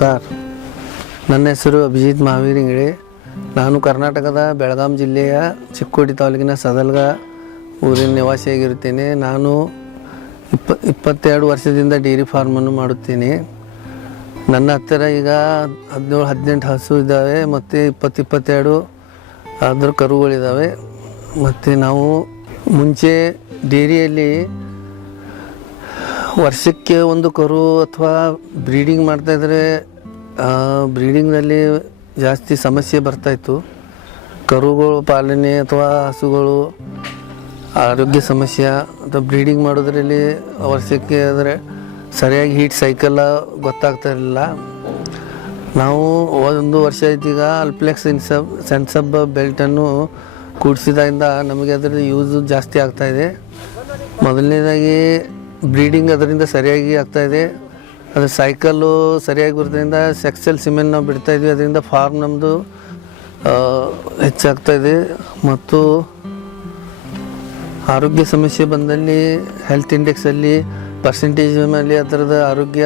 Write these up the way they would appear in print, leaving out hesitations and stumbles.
ನಮಸ್ಕಾರ. ನನ್ನ ಹೆಸರು ಅಭಿಜಿತ್ ಮಹಾವೀರ್ ಇಂಗಳೆ. ನಾನು ಕರ್ನಾಟಕದ ಬೆಳಗಾಂ ಜಿಲ್ಲೆಯ ಚಿಕ್ಕೋಡಿ ತಾಲೂಕಿನ ಸದಲ್ಗ ಊರಿನ ನಿವಾಸಿಯಾಗಿರುತ್ತೇನೆ. ನಾನು 22 ವರ್ಷದಿಂದ ಡೈರಿ ಫಾರ್ಮನ್ನು ಮಾಡುತ್ತೇನೆ. ನನ್ನ ಹತ್ತಿರ ಈಗ 17-18 ಹಸು ಇದ್ದಾವೆ ಮತ್ತು 20-22 ಅದರ ಕರುಗಳಿದ್ದಾವೆ. ಮತ್ತು ನಾವು ಮುಂಚೆ ಡೈರಿಯಲ್ಲಿ ವರ್ಷಕ್ಕೆ ಒಂದು ಕರು ಅಥವಾ ಬ್ರೀಡಿಂಗ್ ಮಾಡ್ತಾಯಿದ್ರೆ ಬ್ರೀಡಿಂಗ್ನಲ್ಲಿ ಜಾಸ್ತಿ ಸಮಸ್ಯೆ ಬರ್ತಾಯಿತ್ತು. ಕರುಗಳು ಪಾಲನೆ ಅಥವಾ ಹಸುಗಳು ಆರೋಗ್ಯ ಸಮಸ್ಯೆ ಅಥವಾ ಬ್ರೀಡಿಂಗ್ ಮಾಡೋದ್ರಲ್ಲಿ ವರ್ಷಕ್ಕೆ ಅಂದರೆ ಸರಿಯಾಗಿ ಹೀಟ್ ಸೈಕಲ್ ಗೊತ್ತಾಗ್ತಾ ಇರಲಿಲ್ಲ. ನಾವು 1 ವರ್ಷ ಆಯ್ತೀಗ ಅಲ್ಪ್ಲೆಕ್ಸ್ ಸೆನ್ಸಬ್ ಬೆಲ್ಟನ್ನು ಕೂಡಿಸಿದಾಗಿಂದ ನಮಗೆ ಅದರ ಯೂಸ್ ಜಾಸ್ತಿ ಆಗ್ತಾಯಿದೆ. ಮೊದಲನೇದಾಗಿ ಬ್ರೀಡಿಂಗ್ ಅದರಿಂದ ಸರಿಯಾಗಿ ಆಗ್ತಾಯಿದೆ. ಅದು ಸೈಕಲ್ಲು ಸರಿಯಾಗಿ ಬರೋದ್ರಿಂದ ಸೆಕ್ಸಲ್ ಸಿಮೆಂಟ್ ನಾವು ಬಿಡ್ತಾಯಿದ್ವಿ, ಅದರಿಂದ ಫಾರ್ಮ್ ನಮ್ಮದು ಹೆಚ್ಚಾಗ್ತಾಯಿದೆ. ಮತ್ತು ಆರೋಗ್ಯ ಸಮಸ್ಯೆ ಬಂದಲ್ಲಿ ಹೆಲ್ತ್ ಇಂಡೆಕ್ಸಲ್ಲಿ ಪರ್ಸೆಂಟೇಜ್ ಮೇಲೆ ಅದರದ ಆರೋಗ್ಯ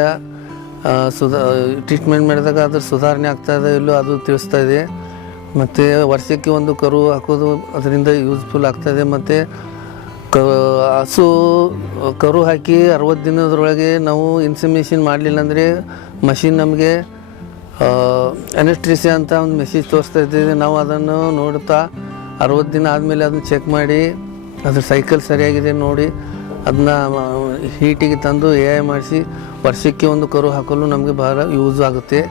ಟ್ರೀಟ್ಮೆಂಟ್ ಮಾಡಿದಾಗ ಅದ್ರ ಸುಧಾರಣೆ ಆಗ್ತಾಯಿದೆ ಇಲ್ಲೋ ಅದು ತಿಳಿಸ್ತಾ ಇದೆ. ಮತ್ತು ವರ್ಷಕ್ಕೆ ಒಂದು ಕರು ಹಾಕೋದು ಅದರಿಂದ ಯೂಸ್ಫುಲ್ ಆಗ್ತಾಯಿದೆ. ಮತ್ತು ಹಸು ಕರು ಹಾಕಿ 60 ದಿನದೊಳಗೆ ನಾವು ಇನ್ಸಮಿನೇಷನ್ ಮಾಡಲಿಲ್ಲ ಅಂದರೆ ಮಷಿನ್ ನಮಗೆ ಅನೆಸ್ಟ್ರೇಸಿಯಾ ಅಂತ ಒಂದು ಮೆಸೇಜ್ ತೋರಿಸ್ತಾ ಇದ್ದೀವಿ. ನಾವು ಅದನ್ನು ನೋಡುತ್ತಾ 60 ದಿನ ಆದಮೇಲೆ ಅದನ್ನು ಚೆಕ್ ಮಾಡಿ ಅದ್ರ ಸೈಕಲ್ ಸರಿಯಾಗಿದೆ ನೋಡಿ ಅದನ್ನ ಹೀಟಿಗೆ ತಂದು AI ಮಾಡಿಸಿ ವರ್ಷಕ್ಕೆ ಒಂದು ಕರು ಹಾಕಲು ನಮಗೆ ಭಾಳ ಯೂಸ್ ಆಗುತ್ತೆ.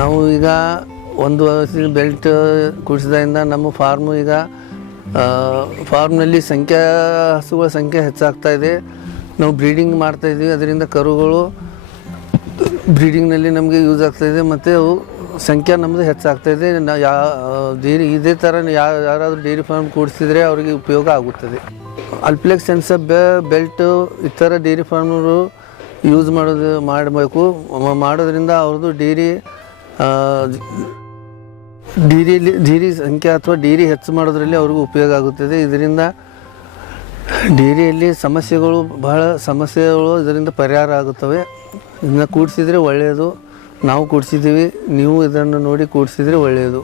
ನಾವು ಈಗ 1 ವರ್ಷ ಬೆಲ್ಟ್ ಕೂಡಿಸಿದಾಗಿಂದ ನಮ್ಮ ಫಾರ್ಮು ಈಗ ಫಾರ್ಮ್ನಲ್ಲಿ ಹಸುಗಳ ಸಂಖ್ಯೆ ಹೆಚ್ಚಾಗ್ತಾಯಿದೆ. ನಾವು ಬ್ರೀಡಿಂಗ್ ಮಾಡ್ತಾಯಿದ್ವಿ, ಅದರಿಂದ ಕರುಗಳು ಬ್ರೀಡಿಂಗ್ನಲ್ಲಿ ನಮಗೆ ಯೂಸ್ ಆಗ್ತಾಯಿದೆ ಮತ್ತು ಅವು ಸಂಖ್ಯೆ ನಮ್ಮದು ಹೆಚ್ಚಾಗ್ತಾಯಿದೆ. ಡೈರಿ ಇದೇ ಥರ ಯಾರಾದರೂ ಡೈರಿ ಫಾರ್ಮ್ ಕೂಡಿಸಿದ್ರೆ ಅವರಿಗೆ ಉಪಯೋಗ ಆಗುತ್ತದೆ. ಅಲ್ಪ್ಲೆಕ್ಸ್ ಸೆನ್ಸಬ್ ಬೆಲ್ಟು ಈ ಥರ ಡೈರಿ ಫಾರ್ಮರು ಯೂಸ್ ಮಾಡಬೇಕು. ಮಾಡೋದ್ರಿಂದ ಅವ್ರದ್ದು ಡೈರಿ ಸಂಖ್ಯೆ ಅಥವಾ ಡೈರಿ ಹೆಚ್ಚು ಮಾಡೋದ್ರಲ್ಲಿ ಅವ್ರಿಗೂ ಉಪಯೋಗ ಆಗುತ್ತದೆ. ಇದರಿಂದ ಡೈರಿಯಲ್ಲಿ ಬಹಳ ಸಮಸ್ಯೆಗಳು ಇದರಿಂದ ಪರಿಹಾರ ಆಗುತ್ತವೆ. ಇದನ್ನು ಕೂಡಿಸಿದರೆ ಒಳ್ಳೆಯದು. ನಾವು ಕೂಡಿಸಿದ್ದೀವಿ, ನೀವು ಇದನ್ನು ನೋಡಿ ಕೂಡಿಸಿದರೆ ಒಳ್ಳೆಯದು.